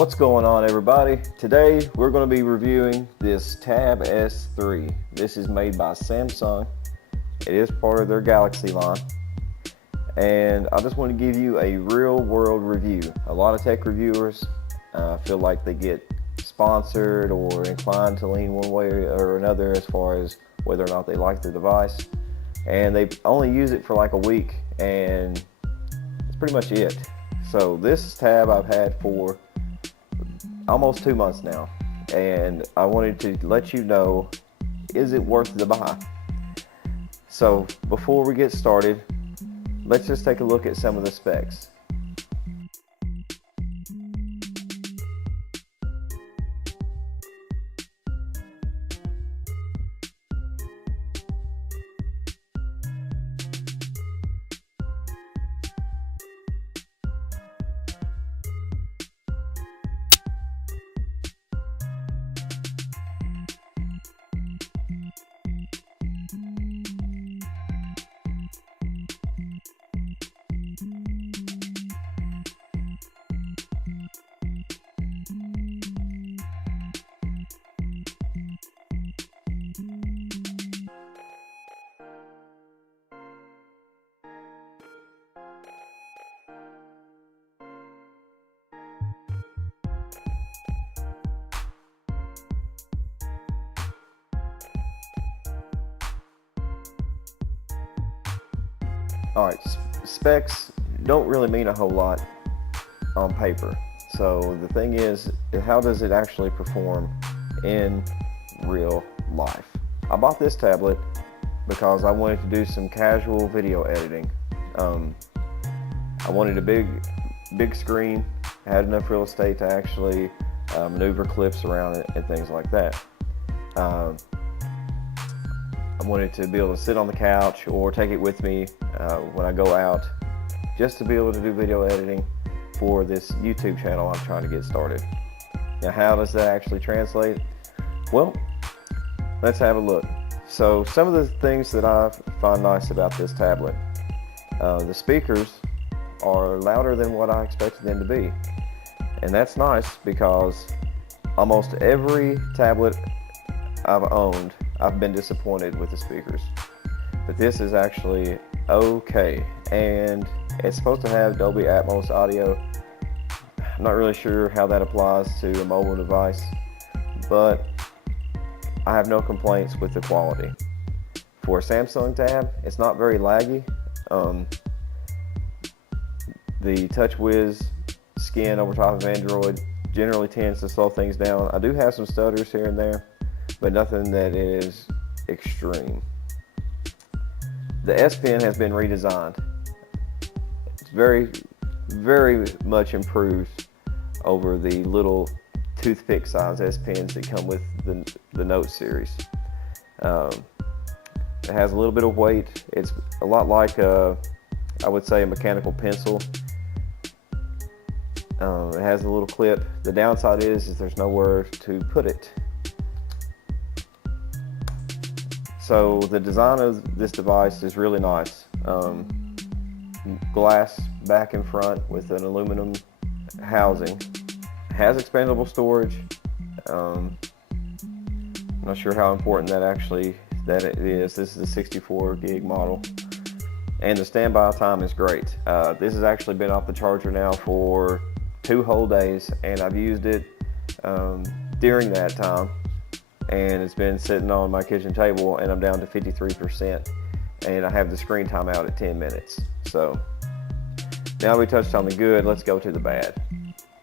What's going on, everybody? Today we're going to be reviewing this Tab S3. This is made by Samsung. It is part of their Galaxy line. And I just want to give you a real world review. A lot of tech reviewers feel like they get sponsored or inclined to lean one way or another as far as whether or not they like the device. And they only use it for like a week, and that's pretty much it. So this tab I've had for almost 2 months now, and I wanted to let you know, is it worth the buy? So before we get started, let's just take a look at some of the specs. Alright, specs don't really mean a whole lot on paper. So the thing is, how does it actually perform in real life? I bought this tablet because I wanted to do some casual video editing. I wanted a big screen, had enough real estate to actually maneuver clips around it and things like that. I wanted to be able to sit on the couch or take it with me when I go out, just to be able to do video editing for this YouTube channel I'm trying to get started. Now, how does that actually translate? Well, let's have a look. So some of the things that I find nice about this tablet, the speakers are louder than what I expected them to be. And that's nice because almost every tablet I've owned, I've been disappointed with the speakers. But this is actually okay. And it's supposed to have Dolby Atmos audio. I'm not really sure how that applies to a mobile device, but I have no complaints with the quality. For a Samsung tab, it's not very laggy. The TouchWiz skin over top of Android generally tends to slow things down. I do have some stutters here and there, but nothing that is extreme. The S Pen has been redesigned. It's very much improved over the little toothpick size S Pens that come with the Note series. It has a little bit of weight. It's a lot like I would say a mechanical pencil. It has a little clip. The downside is there's nowhere to put it. So the design of this device is really nice. Glass back and front with an aluminum housing. It has expandable storage. I'm not sure how important that it is. This is a 64 gig model. And the standby time is great. This has actually been off the charger now for 2 whole days, and I've used it during that time. And it's been sitting on my kitchen table, and I'm down to 53%, and I have the screen time out at 10 minutes. So now we touched on the good, let's go to the bad.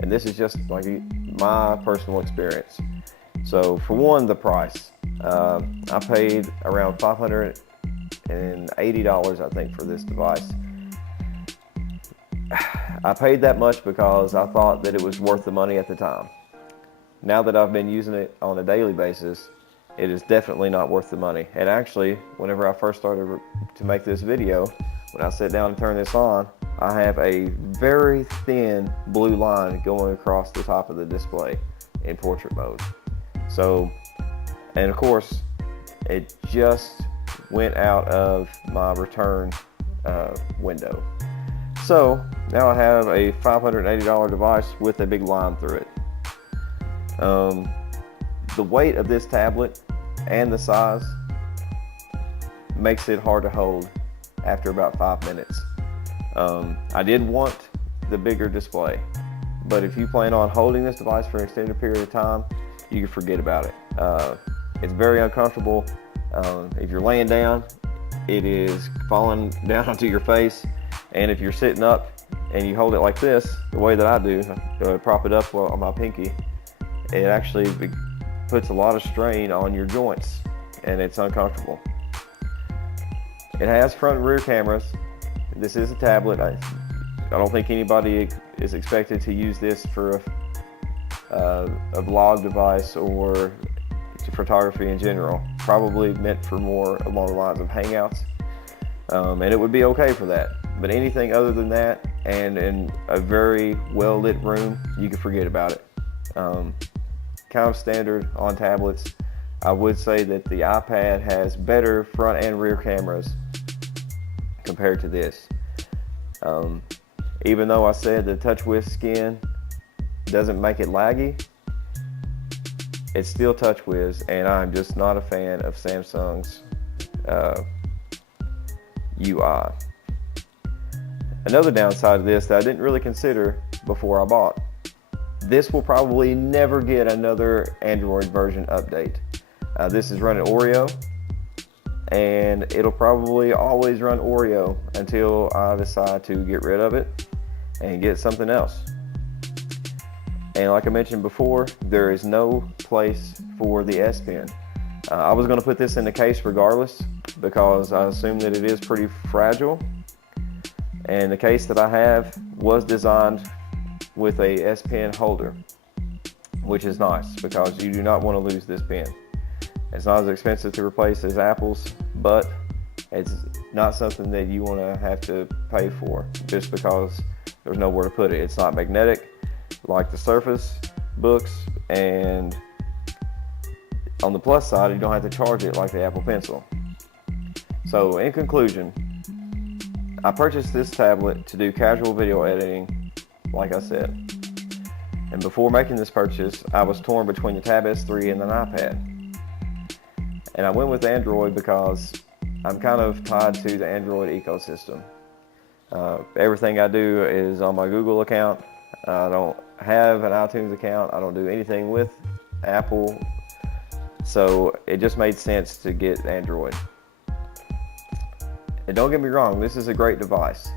And this is just like my personal experience. So for one, the price. I paid around $580, I think, for this device. I paid that much because I thought that it was worth the money at the time. Now that I've been using it on a daily basis, it is definitely not worth the money. And actually, whenever I first started to make this video, when I sit down and turn this on, I have a very thin blue line going across the top of the display in portrait mode. So, and of course, it just went out of my return window. So now I have a $580 device with a big line through it. The weight of this tablet and the size makes it hard to hold after about 5 minutes. I did want the bigger display, but if you plan on holding this device for an extended period of time, you can forget about it. It's very uncomfortable. If you're laying down, it is falling down onto your face, and if you're sitting up and you hold it like this, the way that I do, prop it up on my pinky, it actually puts a lot of strain on your joints, and it's uncomfortable. It has front and rear cameras. This is a tablet. I don't think anybody is expected to use this for a vlog device or photography in general. Probably meant for more along the lines of hangouts, and it would be okay for that. But anything other than that, and in a very well lit room, you can forget about it. Kind of standard on tablets. I would say that the iPad has better front and rear cameras compared to this. Even though I said the TouchWiz skin doesn't make it laggy, it's still TouchWiz, and I'm just not a fan of Samsung's UI. Another downside of this that I didn't really consider before I bought, this will probably never get another Android version update. This is running Oreo, and it'll probably always run Oreo until I decide to get rid of it and get something else. And like I mentioned before, there is no place for the S Pen. I was going to put this in the case regardless because I assume that it is pretty fragile. And the case that I have was designed with a S Pen holder, which is nice because you do not want to lose this pen. It's not as expensive to replace as Apple's, but it's not something that you want to have to pay for just because there's nowhere to put it. It's not magnetic like the Surface Books, and on the plus side, you don't have to charge it like the Apple Pencil. So in conclusion, I purchased this tablet to do casual video editing, like I said. And before making this purchase, I was torn between the Tab S3 and an iPad. And I went with Android because I'm kind of tied to the Android ecosystem. Everything I do is on my Google account. I don't have an iTunes account. I don't do anything with Apple. So it just made sense to get Android. And don't get me wrong, this is a great device.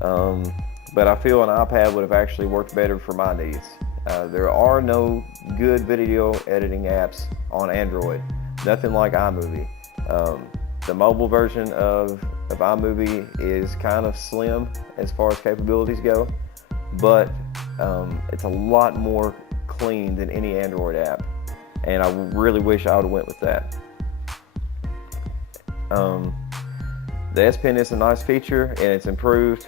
But I feel an iPad would have actually worked better for my needs. There are no good video editing apps on Android. Nothing like iMovie. The mobile version of iMovie is kind of slim as far as capabilities go, but it's a lot more clean than any Android app, and I really wish I would have went with that. The S Pen is a nice feature, and it's improved.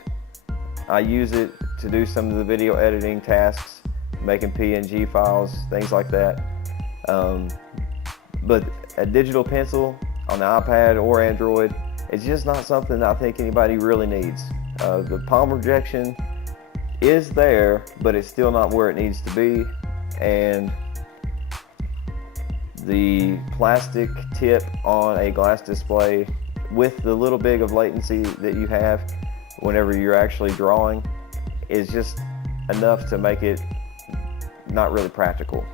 I use it to do some of the video editing tasks, making PNG files, things like that. But a digital pencil on the iPad or Android, it's just not something that I think anybody really needs. The palm projection is there, but it's still not where it needs to be. And the plastic tip on a glass display with the little bit of latency that you have whenever you're actually drawing is just enough to make it not really practical.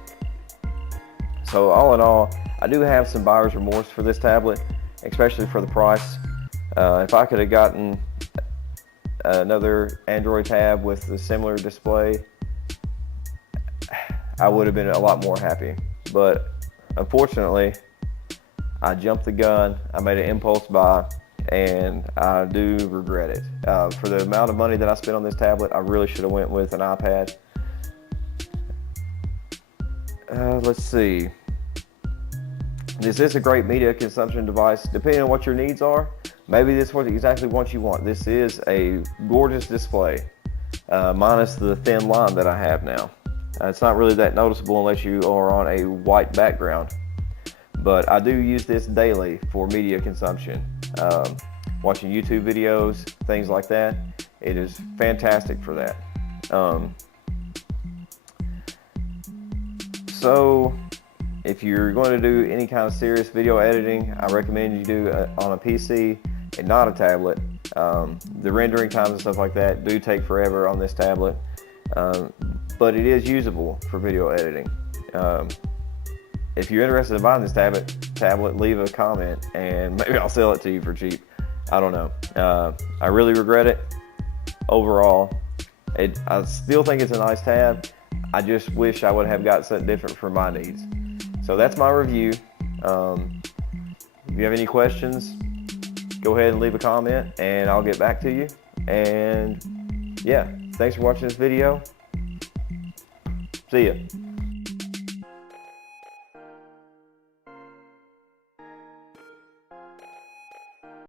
So all in all, I do have some buyer's remorse for this tablet, especially for the price. If I could have gotten another Android tab with a similar display, I would have been a lot more happy. But unfortunately, I jumped the gun. I made an impulse buy, and I do regret it. For the amount of money that I spent on this tablet, I really should have went with an iPad. Let's see. This is a great media consumption device. Depending on what your needs are, maybe this is exactly what you want. This is a gorgeous display, minus the thin line that I have now. It's not really that noticeable unless you are on a white background. But I do use this daily for media consumption. Watching YouTube videos, things like that. It is fantastic for that. So if you're going to do any kind of serious video editing, I recommend you do it on a PC and not a tablet. The rendering times and stuff like that do take forever on this tablet, but it is usable for video editing. If you're interested in buying this tablet, leave a comment and maybe I'll sell it to you for cheap. I don't know. I really regret it. Overall, I still think it's a nice tab. I just wish I would have got something different for my needs. So that's my review. If you have any questions, go ahead and leave a comment and I'll get back to you. And yeah, thanks for watching this video. See ya.